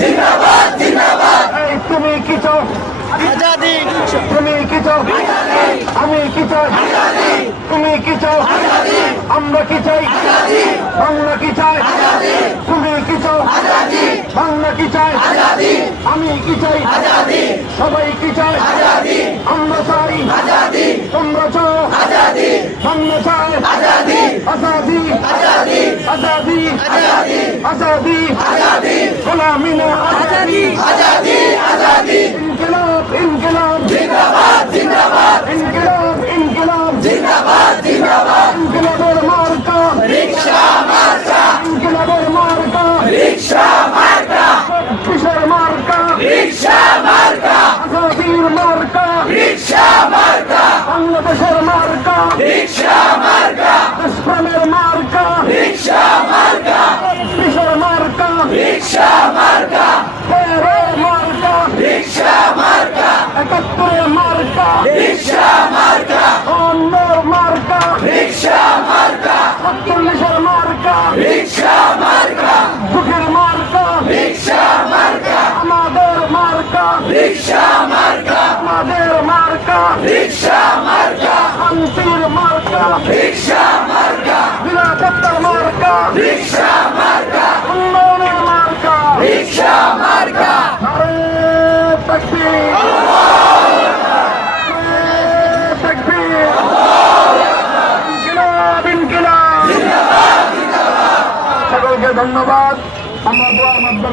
জিন্দাবাদ জিন্দাবাদ। এই তুমি কি চাও? আজাদি। তুমি কি চাও? আজাদি। আমি কি চাই? আজাদি। তুমি কি চাও? আজাদি। আমরা কি চাই? আজাদি। বাংলা কি চাই? আজাদি। তুমি কি চাও? আজাদি। বাংলা কি চাই? আজাদি। আমি কি চাই? আজাদি। সবাই কি চাই? আজাদি। আমরা চাই। আজাদি। তোমরা চাও? আজাদি। বাংলা চাই। আজাদি। আজাদি। আজাদি। আজাদি। আজাদি। আজাদি। আজাদি। গোলামি না আজাদি। আজাদি। আজাদি। ইনকিলাব ইনকিলাব জিন্দাবাদ জিন্দাবাদ। ইনকিলাব ইনকিলাব জিন্দাবাদ জিন্দাবাদ। ইনকিলাবের মার্কা রিকশা মার্কা। ইনকিলাবের মার্কা রিকশা মার্কা। কিসের মার্কা? রিকশা মার্কা। আজাদির মার্কা রিকশা মার্কা। বাংলাদেশের মার্কা রিকশা মার্কা। দেশপ্রেমের মার্কা রিকশা মার্কা। কিসের মার্কা? রিকশা মার্কা। তেরের মার্কা রিকশা মার্কা। ৭১-এর মার্কা রিকশা মার্কা। অন্যর মার্কা রিকশা মার্কা। ৪৭-এর মার্কা রিকশা মার্কা। দুঃখের মার্কা রিকশা মার্কা। আমাদের মার্কা রিকশা মার্কা। আমাদের মার্কা রিকশা মার্কা। শান্তির মার্কা রিকশা মার্কা। নিরাপত্তার মার্কা রিকশা মার্কা। উন্নয়নের মার্কা রিকশা মার্কা। নারে তাকবীর নারে তাকবীর ইনকিলাব ইনকিলাব। সকলকে ধন্যবাদ। আমরা দোয়ার মাধ্যমে